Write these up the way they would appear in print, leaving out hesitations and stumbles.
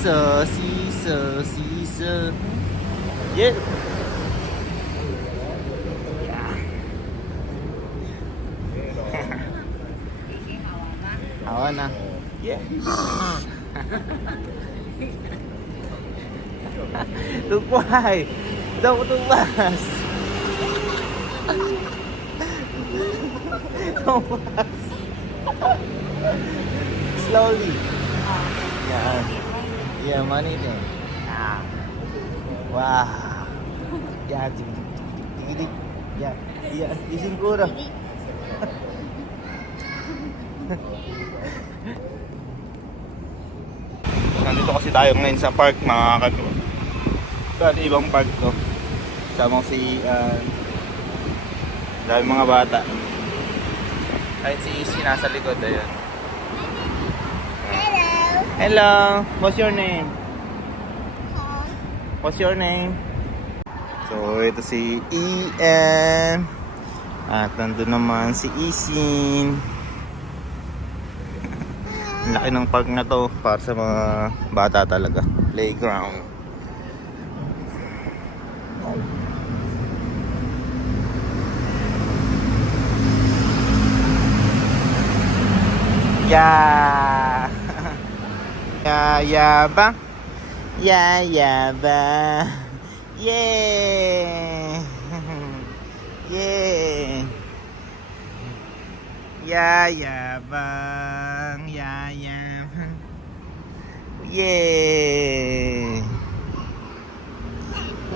seesaw, seesaw, seesaw. Yeah. Hawa na. Yeah. Tukway. Daw tumas. Tumas. Slowly. Yeah. Yeah, money din. Ah. Wow. Yeah, tig. Yeah. Yeah, ising kuro. Nandito kasi tayo ngayon sa park, mga kagro. Dahil ibang park to. Sama si dahil mga bata. Ayun si Isi nasa likod, ayun. Hello. Hello, what's your name? What's your name? So ito si Ian. At nandun naman si Isin. Ang laki ng park na to para sa mga bata talaga. Playground. Yeah. Yeah ba? Yeah ba? Yeah. Yeah. Yeah bang. Yeah. Yeah.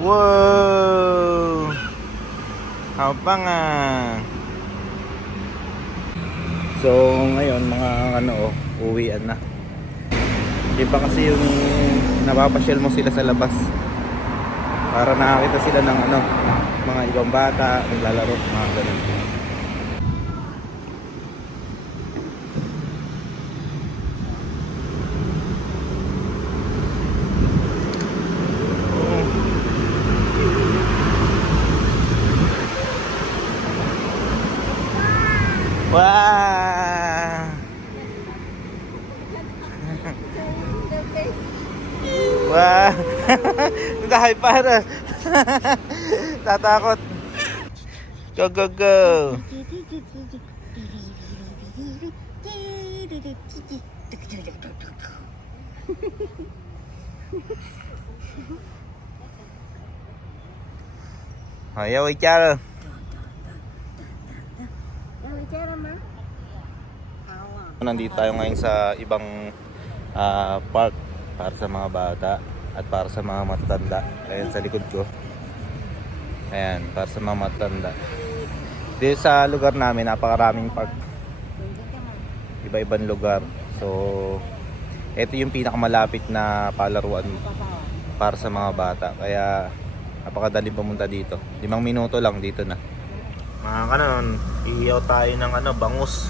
Wow. Apa nga? So ngayon mga uwian na. Di ba kasi yung napapasyal mo sila sa labas para nakakita sila ng mga ibang bata, naglalaro, mga ganun. Wow! Wow! Dahil para tatakot. Go, go, go! Ayaw, ikyaro. Nandito tayo ngayon sa ibang park para sa mga bata at para sa mga matatanda. Ayan sa likod ko. Ayan, para sa mga matatanda. Dito sa lugar namin, napakaraming park. Iba-ibang lugar. So, ito yung pinakamalapit na palaruan para sa mga bata. Kaya, napakadali pumunta dito. 5 minuto lang dito na. Mga kanon, iiyaw tayo ng bangus.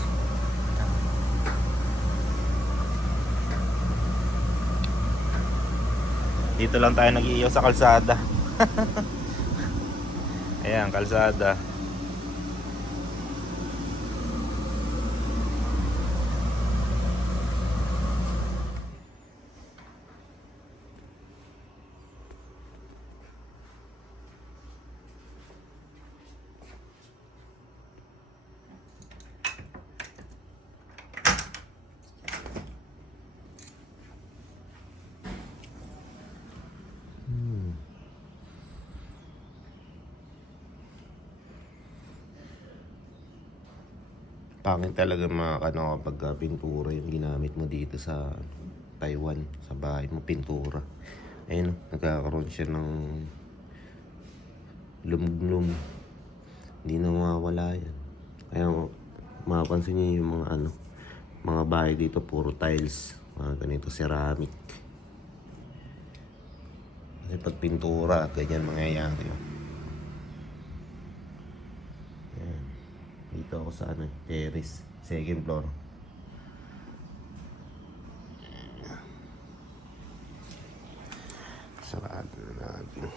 Dito lang tayo nag-iiyaw sa kalsada. Ayan, kalsada. Pangit talaga mga kapag pintura yung ginamit mo dito sa Taiwan, sa bahay mo, pintura. Ayun, nagkakaroon siya ng lumglum. Hindi na mawawala yan. Kaya mapapansin niyo yung mga bahay dito, puro tiles, mga ganito ceramic. Kasi pag pintura, ganyan mangyayari yun. Dito ako sa terrace, second floor. Sarado na natin.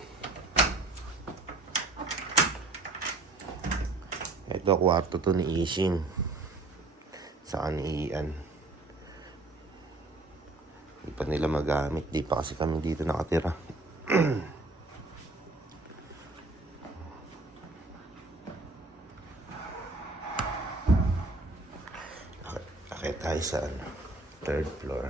Ito kwarto to ni Ishin. Saan ni Ian. pa nila magamit. Di pa kasi kami dito nakatira. Akit tayo sa third floor.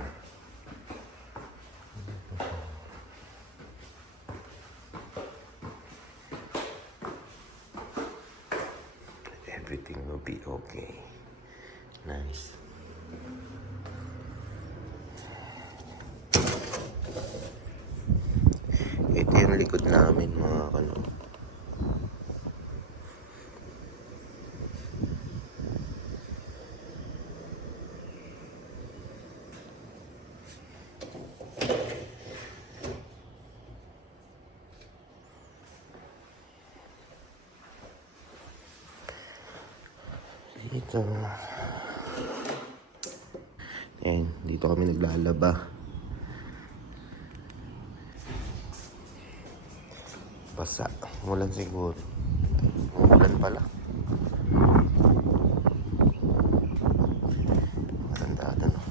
Everything will be okay. Nice. Ito yung likod namin mga kano. Dito. Ayan, dito kami naglalaba. Basa. Umulan siguro. Umulan pala. Marandado, no?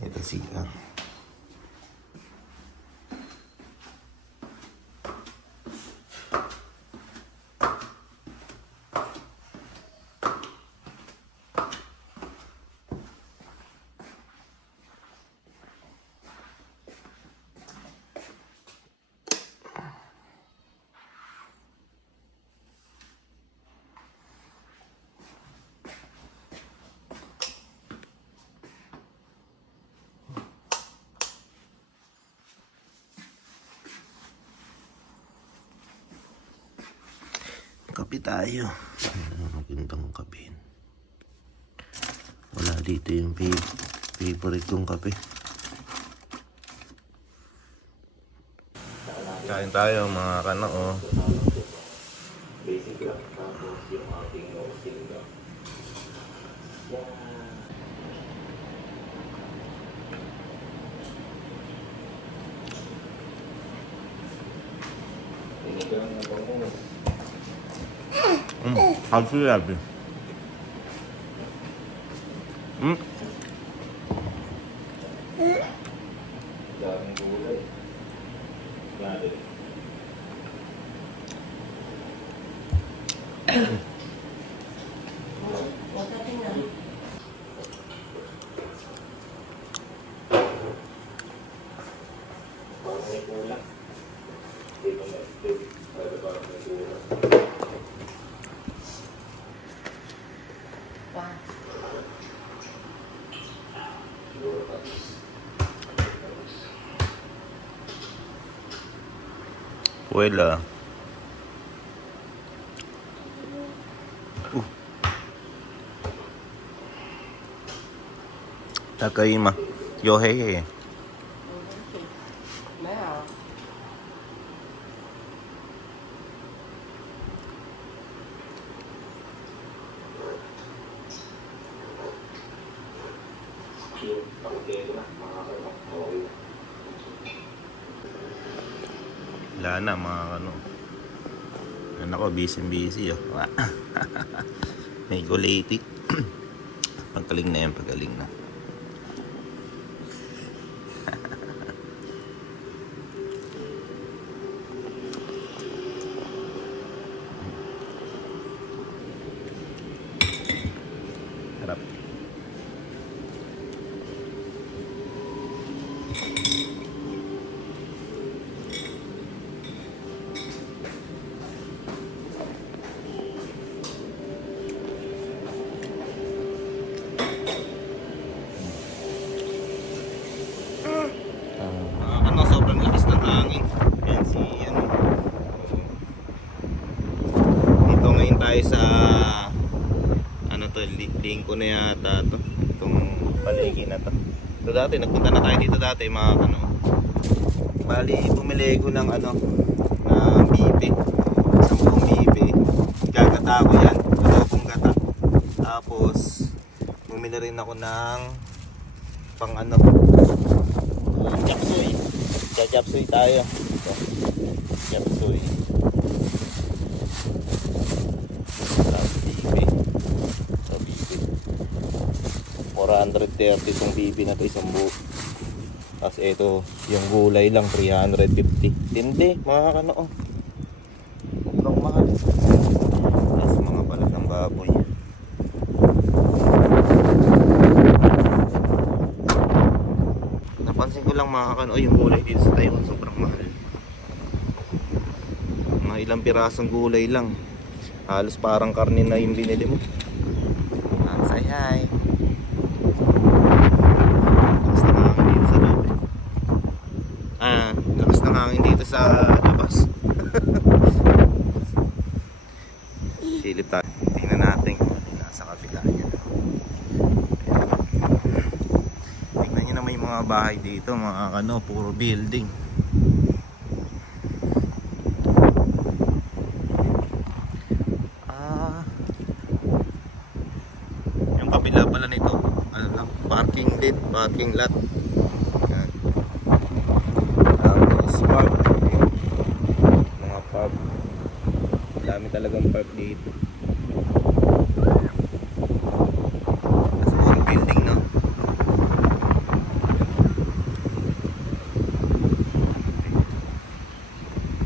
Ito siya. Kape tayo. Magandang kape. Wala dito yung favorite kong kape. Kain tayo mga kanao. Basic lang tapos yung ating sinigang. How's it happen? Daming gulay. Grabe. Wala. Takaima. Yohei. Wala na mga ano. Ano ko, busy oh. May kuliti. Pagkaling na yan, pagkaling na. Harap. Sobrang lakas ng hangin. Ayan si ano. Dito ngayon tayo sa ano to, lingko na yata to. Itong paligid na to. So dati, nagpunta na tayo dito dati mga ano. Bali, bumili ko ng ano, ng bibe. 10 bibe. Gagata ko yan. Adobong gata. Tapos, bumili rin ako ng pang ano, chapsuy. Chapsuy tayo. Ito. Chapsuy. Tapos bibe. So, bibe. 430 itong bibe na ito, isang buo. Tapos ito, yung gulay lang, 350. Tindi, mga kano, oh. Sobrang mahal. Tapos mga balat ng baboy. Napansin ko lang mga kano, yung gulay dito sa Taiwan, sobrang mahal. Mga ilang pirasong gulay lang. Halos parang karne na yung binili mo. Say hi. Lakas ng hangin dito sa labas. Silip tayo. Tingnan natin kung ano nasa kabila yan. Tingnan nyo naman yung mga bahay dito, mga ano, puro building. Yung kabila pala nito, ano lang, parking din, parking lot. Pub. Dami talagang park dito.